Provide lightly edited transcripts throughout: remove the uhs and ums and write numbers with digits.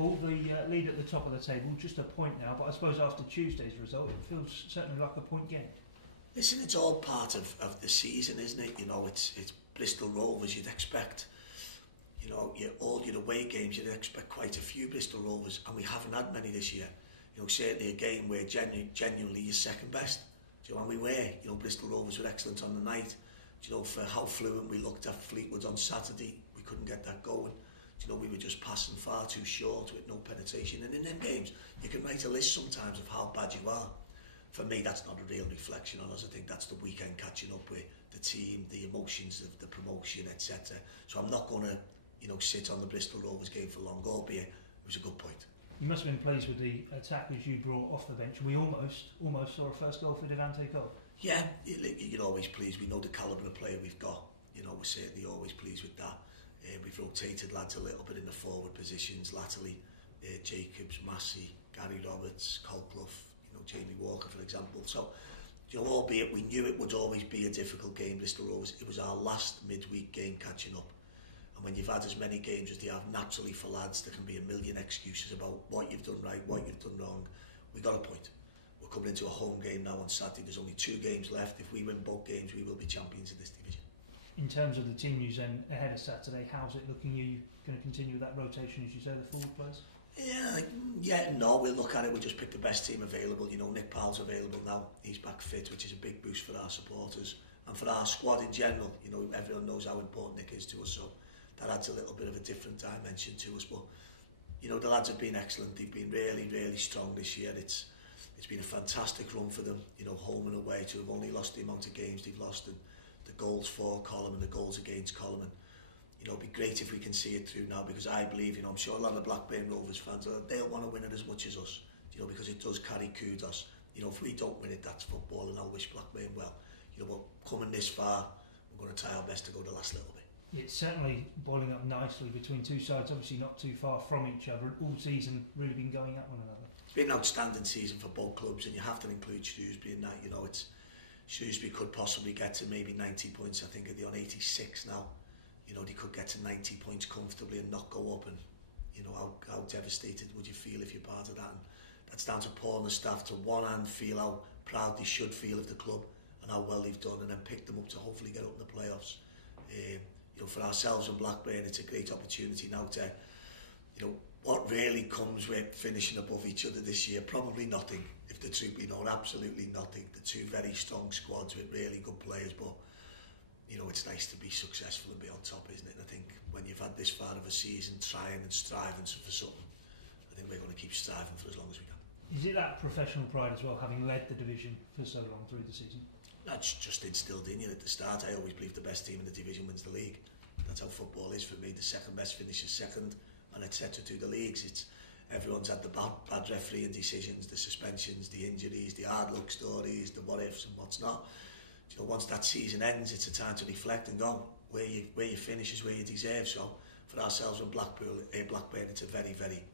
Paul, the lead at the top of the table, just a point now, but I suppose after Tuesday's result, it feels certainly like a point gained. Listen, it's all part of the season, isn't it? You know, it's Bristol Rovers. You'd expect, you know, all your away games, you'd expect quite a few Bristol Rovers, and we haven't had many this year. You know, certainly a game where genuinely you're second best. Do you know, and we were, you know, Bristol Rovers were excellent on the night. Do you know, for how fluent we looked at Fleetwood on Saturday, we couldn't get that going. Do you know, we were just passing far too short with no penetration. And in them games, you can write a list sometimes of how bad you are. For me, that's not a real reflection on us. I think that's the weekend catching up with the team, the emotions of the promotion, etc. So I'm not going to, you know, sit on the Bristol Rovers game for long, albeit it was a good point. You must have been pleased with the attackers you brought off the bench. We almost saw a first goal for Devante Cole. Yeah, you're always pleased. We know the calibre of player we've got. You know, we're certainly always pleased with that. We've rotated lads a little bit in the forward positions latterly. Jacobs, Massey, Gary Roberts, Colclough, you know, Jamie Walker, for example. So, you know, albeit we knew it would always be a difficult game, Bristol Rovers, it was our last midweek game catching up. And when you've had as many games as they have, naturally for lads, there can be a million excuses about what you've done right, what you've done wrong. We got a point. We're coming into a home game now on Saturday. There's only 2 games left. If we win both games, we will be champions of this division. In terms of the team news then ahead of Saturday, how's it looking? Are you going to continue with that rotation, as you say, the forward players? Yeah, no, we'll look at it. We'll just pick the best team available. You know, Nick Powell's available now. He's back fit, which is a big boost for our supporters and for our squad in general. You know, everyone knows how important Nick is to us, so that adds a little bit of a different dimension to us. But, you know, the lads have been excellent. They've been really, really strong this year. It's been a fantastic run for them, you know, home and away, to have only lost the amount of games they've lost, and the goals for column and the goals against column. And, you know, it'd be great if we can see it through now, because I believe, you know, I'm sure a lot of Blackburn Rovers fans, they'll want to win it as much as us, you know, because it does carry kudos. You know, if we don't win it, that's football, and I'll wish Blackburn well. You know, but coming this far, we're going to try our best to go the last little bit. It's certainly boiling up nicely between two sides, obviously not too far from each other. All season really been going at one another. It's been an outstanding season for both clubs, and you have to include Shrewsbury in that. You know, Shrewsbury could possibly get to maybe 90 points. I think they're on 86 now. You know, they could get to 90 points comfortably and not go up. And, you know, how devastated would you feel if you're part of that? And that's down to Paul and the staff to one hand feel how proud they should feel of the club and how well they've done, and then pick them up to hopefully get up in the playoffs. You know, for ourselves and Blackburn, it's a great opportunity now to, you know, what really comes with finishing above each other this year? Probably nothing, if the truth be known, absolutely nothing. The two very strong squads with really good players, but, you know, it's nice to be successful and be on top, isn't it? And I think when you've had this far of a season trying and striving for something, I think we're going to keep striving for as long as we can. Is it that professional pride as well, having led the division for so long through the season? That's just instilled in you at the start. I always believe the best team in the division wins the league. That's how football is for me. The second best finishes second, and etc. to the leagues. It's everyone's had the bad refereeing decisions, the suspensions, the injuries, the hard luck stories, the what ifs and what's not. You know, once that season ends, it's a time to reflect and go where you finish is where you deserve. So for ourselves and Blackburn, it's a very, very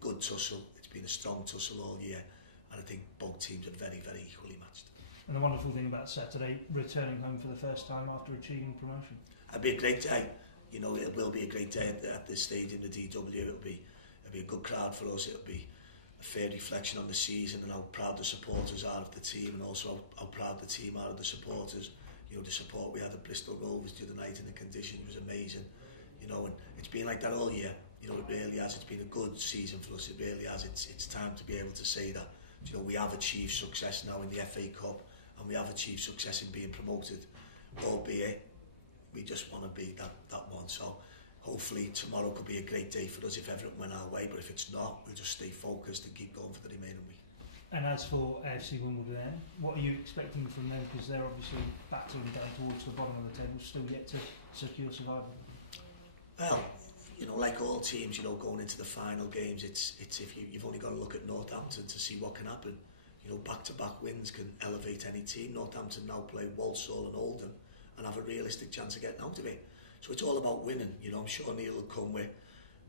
good tussle. It's been a strong tussle all year, and I think both teams are very, very equally matched. And the wonderful thing about Saturday, returning home for the first time after achieving promotion. It'll be a great day. You know, it will be a great day at this stage in the DW. It'll be a good crowd for us. It'll be a fair reflection on the season and how proud the supporters are of the team, and also how proud the team are of the supporters. You know, the support we had at Bristol Rovers the other night in the conditions was amazing. You know, and it's been like that all year. You know, it really has. It's been a good season for us. It really has. It's time to be able to say that. You know, we have achieved success now in the FA Cup, and we have achieved success in being promoted, albeit we just want to be that one. So hopefully tomorrow could be a great day for us if everything went our way, but if it's not, we'll just stay focused and keep going for the remaining week. And as for AFC Wimbledon, what are you expecting from them? Because they're obviously battling down towards the bottom of the table, still yet to secure survival. Well, you know, like all teams, you know, going into the final games, it's if you've only got to look at Northampton to see what can happen. You know, back-to-back wins can elevate any team. Northampton now play Walsall and Oldham and have a realistic chance of getting out of it. So it's all about winning. You know, I'm sure Neil will come with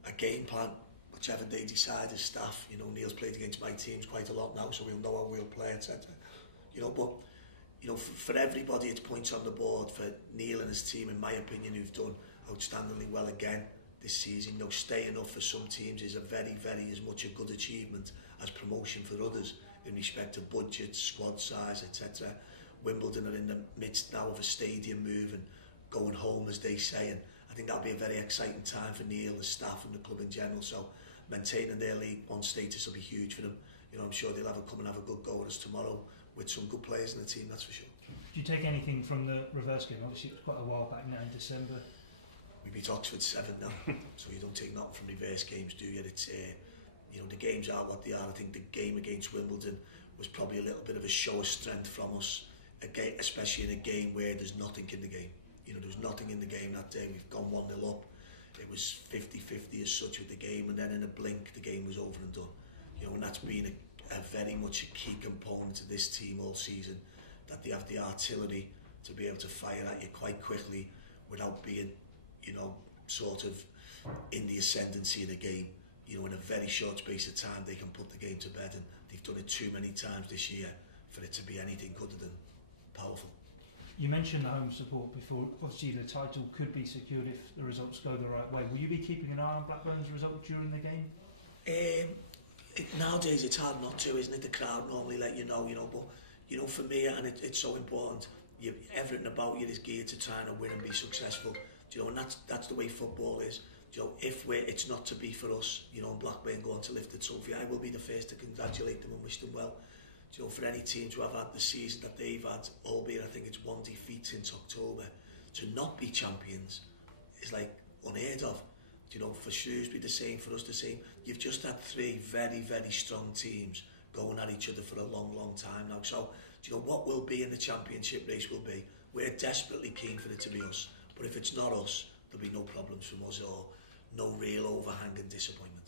a game plan, whichever they decide as staff. You know, Neil's played against my teams quite a lot now, so we'll know how we'll play, etc. You know, but, you know, for everybody, it's points on the board. For Neil and his team, in my opinion, who've done outstandingly well again, this season. You know, staying up for some teams is a very, very as much a good achievement as promotion for others in respect of budget, squad size, etc. Wimbledon are in the midst now of a stadium move and going home, as they say, and I think that'll be a very exciting time for Neil, the staff and the club in general. So maintaining their League One status will be huge for them. You know, I'm sure they'll come and have a good go at us tomorrow with some good players in the team, that's for sure. Do you take anything from the reverse game? Obviously it was quite a while back now in December. We beat Oxford 7 now, so you don't take nothing from reverse games, do you? It's you know, the games are what they are. I think the game against Wimbledon was probably a little bit of a show of strength from us, again, especially in a game where there's nothing in the game. You know, there was nothing in the game that day. We've gone 1-0 up. It was 50-50 as such with the game, and then in a blink the game was over and done. You know, and that's been a very much a key component of this team all season, that they have the artillery to be able to fire at you quite quickly without being, you know, sort of in the ascendancy of the game. You know, in a very short space of time they can put the game to bed, and they've done it too many times this year for it to be anything other than powerful. You mentioned the home support before. Obviously the title could be secured if the results go the right way. Will you be keeping an eye on Blackburn's result during the game? Nowadays it's hard not to, isn't it? The crowd normally let you know, but you know, for me, and it's so important, everything about you is geared to trying to win and be successful. You know, and that's the way football is. You know, if it's not to be for us, you know, and Blackburn going to lift the trophy, I will be the first to congratulate them and wish them well. You know, for any team to have had the season that they've had, albeit I think it's one defeat since October, to not be champions is like unheard of. You know, for Shrewsbury the same, for us the same. You've just had three very, very strong teams going at each other for a long, long time now. So, you know, what will be in the championship race will be. We're desperately keen for it to be us. But if it's not us, there'll be no problems from us or no real overhanging disappointment.